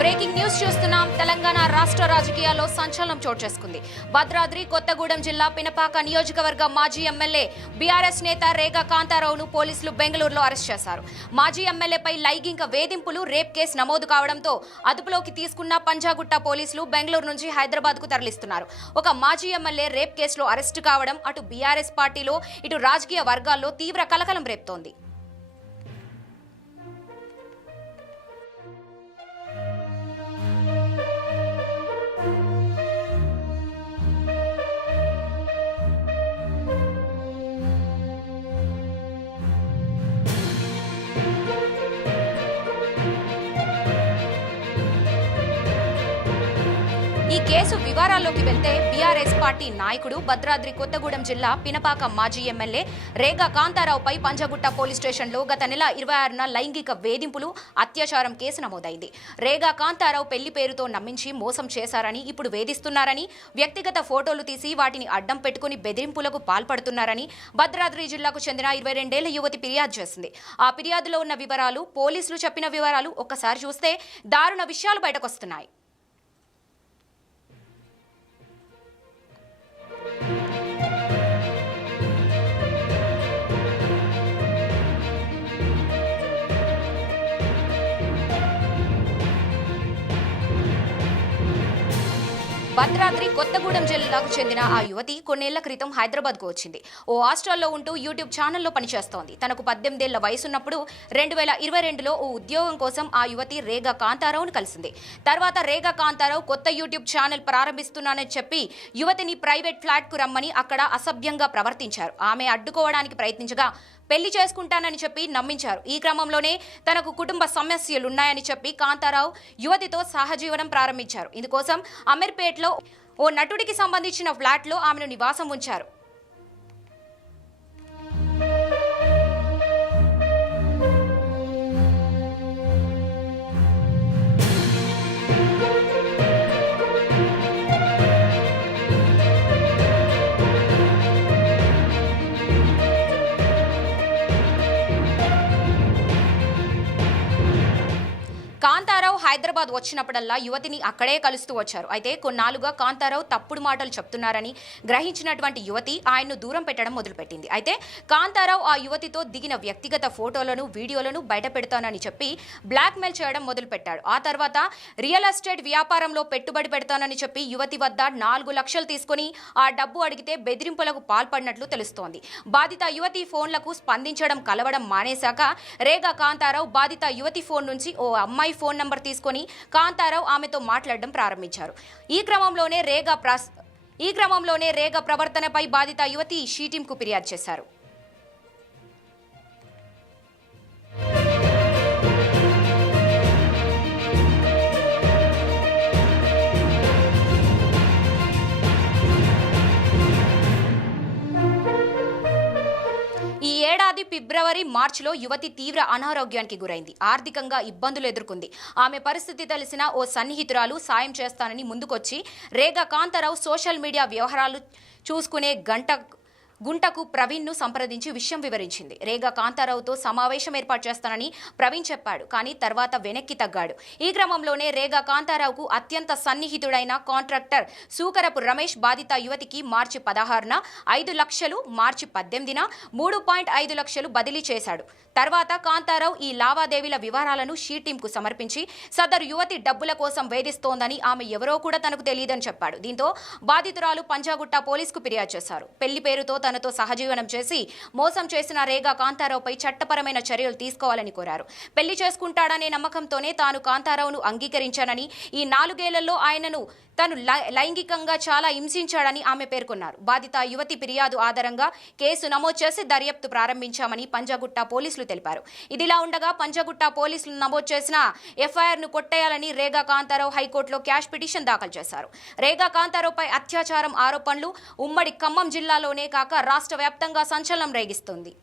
Breaking news చూస్తున్నాం. తెలంగాణ రాష్ట్ర రాజకీయాల్లో సంచలనం చోటు చేసుకుంది. భద్రాద్రి కొత్తగూడెం జిల్లా పినపాక నియోజకవర్గ మాజీ ఎమ్మెల్యే బీఆర్ఎస్ నేత రేగా కాంతారావును పోలీసులు బెంగళూరులో అరెస్ట్ చేశారు. మాజీ ఎమ్మెల్యేపై లైంగిక వేధింపులు, రేప్ కేసు నమోదు కావడంతో అదుపులోకి తీసుకున్న పంజాగుట్ట పోలీసులు బెంగళూరు నుంచి హైదరాబాద్ కు తరలిస్తున్నారు. ఒక మాజీ ఎమ్మెల్యే రేప్ కేసులో అరెస్టు కావడం అటు బీఆర్ఎస్ పార్టీలో ఇటు రాజకీయ వర్గాల్లో తీవ్ర కలకలం రేపుతోంది. ఈ కేసు వివరాల్లోకి వెళ్తే బీఆర్ఎస్ పార్టీ నాయకుడు భద్రాద్రి కొత్తగూడెం జిల్లా పినపాక మాజీ ఎమ్మెల్యే రేగా కాంతారావుపై పంజగుట్ట పోలీస్ స్టేషన్లో గత నెల 26న లైంగిక వేధింపులు, అత్యాచారం కేసు నమోదైంది. రేగా కాంతారావు పెళ్లి పేరుతో నమ్మించి మోసం చేశారని, ఇప్పుడు వేధిస్తున్నారని, వ్యక్తిగత ఫోటోలు తీసి వాటిని అడ్డం పెట్టుకుని బెదిరింపులకు పాల్పడుతున్నారని భద్రాద్రి జిల్లాకు చెందిన 22 ఏళ్ల యువతి ఫిర్యాదు చేసింది. ఆ ఫిర్యాదులో ఉన్న వివరాలు, పోలీసులు చెప్పిన వివరాలు ఒక్కసారి చూస్తే దారుణ విషయాలు బయటకొస్తున్నాయి. భద్రాద్రి కొత్తగూడెం జిల్లాకు చెందిన ఆ యువతి కొన్నేళ్ల క్రితం హైదరాబాద్కు వచ్చింది. ఓ హాస్టల్లో ఉంటూ యూట్యూబ్ ఛానల్లో పనిచేస్తోంది. తనకు 18 ఏళ్ల వయసున్నప్పుడు 2022లో ఓ ఉద్యోగం కోసం ఆ యువతి రేగా కాంతారావును కలిసింది. తర్వాత రేగా కాంతారావు కొత్త యూట్యూబ్ ఛానల్ ప్రారంభిస్తున్నానని చెప్పి యువతిని ప్రైవేట్ ఫ్లాట్కు రమ్మని అక్కడ అసభ్యంగా ప్రవర్తించారు. ఆమె అడ్డుకోవడానికి ప్రయత్నించగా పెళ్లి చేసుకుంటానని చెప్పి నమ్మించారు. ఈ క్రమంలోనే తనకు కుటుంబ సమస్యలున్నాయని చెప్పి కాంతారావు యువతితో సహజీవనం ప్రారంభించారు. ఇందుకోసం అమీర్పేట్లో ఓ నటుడికి సంబంధించిన ఫ్లాట్లో ఆమెను నివాసం ఉంచారు. కాంతారావు హైదరాబాద్ వచ్చినప్పుడల్లా యువతిని అక్కడే కలుస్తూ వచ్చారు. అయితే కొన్నాళ్లుగా కాంతారావు తప్పుడు మాటలు చెప్తున్నారని గ్రహించినటువంటి యువతి ఆయన్ను దూరం పెట్టడం మొదలుపెట్టింది. అయితే కాంతారావు ఆ యువతితో దిగిన వ్యక్తిగత ఫోటోలను, వీడియోలను బయట పెడతానని చెప్పి బ్లాక్మెయిల్ చేయడం మొదలుపెట్టాడు. ఆ తర్వాత రియల్ ఎస్టేట్ వ్యాపారంలో పెట్టుబడి పెడతానని చెప్పి యువతి వద్ద 4 లక్షలు తీసుకుని ఆ డబ్బు అడిగితే బెదిరింపులకు పాల్పడినట్లు తెలుస్తోంది. బాధిత యువతి ఫోన్లకు స్పందించడం, కలవడం మానేశాక రేగా కాంతారావు బాధిత యువతి ఫోన్ నుంచి ఓ అమ్మాయి ఫోన్ నంబర్ తీసుకొని కాంతారావు ఆమెతో మాట్లాడడం ప్రారంభించారు. ఈ క్రమంలోనే రేగా ప్రవర్తనపై బాధిత యువతి షీ టీంకు ఫిర్యాదు చేశారు. ఈ ఏడాది ఫిబ్రవరి, మార్చిలో యువతి తీవ్ర అనారోగ్యానికి గురైంది. ఆర్థికంగా ఇబ్బందులు ఎదుర్కొంది. ఆమె పరిస్థితి తెలిసిన ఓ సన్నిహితురాలు సాయం చేస్తానని ముందుకొచ్చి రేగా కాంతారావు సోషల్ మీడియా వ్యవహారాలు చూసుకునే గుంటకు ప్రవీణ్ను సంప్రదించి విషయం వివరించింది. రేగా కాంతారావుతో సమావేశం ఏర్పాటు చేస్తానని ప్రవీణ్ చెప్పాడు. కానీ తర్వాత వెనక్కి తగ్గాడు. ఈ క్రమంలోనే రేగా కాంతారావుకు అత్యంత సన్నిహితుడైన కాంట్రాక్టర్ సూకరపు రమేష్ బాధిత యువతికి మార్చి 16న 5 లక్షలు, మార్చి 18న 3.5 లక్షలు బదిలీ చేశాడు. తర్వాత కాంతారావు ఈ లావాదేవీల వివరాలను షీ టీంకు సమర్పించి సదరు యువతి డబ్బుల కోసం వేధిస్తోందని, ఆమె ఎవరో కూడా తనకు తెలియదని చెప్పాడు. దీంతో బాధితురాలు పంజాగుట్ట పోలీసుకు ఫిర్యాదు చేశారు. పెళ్లి పేరుతో తనతో సహజీవనం చేసి మోసం చేసిన రేగా కాంతారావుపై చట్టపరమైన చర్యలు తీసుకోవాలని కోరారు. పెళ్లి చేసుకుంటాడనే నమ్మకంతోనే తాను కాంతారావును అంగీకరించానని, ఈ 4 ఏళ్లలో ఆయనను తను లైంగికంగా చాలా హింసించాడని ఆమె పేర్కొన్నారు. బాధిత యువతి ఫిర్యాదు ఆధారంగా కేసు నమోదు చేసి దర్యాప్తు ప్రారంభించామని పంజాగుట్ట పోలీసులు తెలిపారు. ఇదిలా ఉండగా పంజాగుట్ట పోలీసులు నమోదు చేసిన ఎఫ్ఐఆర్ను కొట్టేయాలని రేగా కాంతారావు హైకోర్టులో క్యాష్ పిటిషన్ దాఖలు చేశారు. రేగా కాంతారావుపై అత్యాచారం ఆరోపణలు ఉమ్మడి ఖమ్మం జిల్లాలోనే కాక రాష్ట్ర వ్యాప్తంగా సంచలనం రేగిస్తుంది.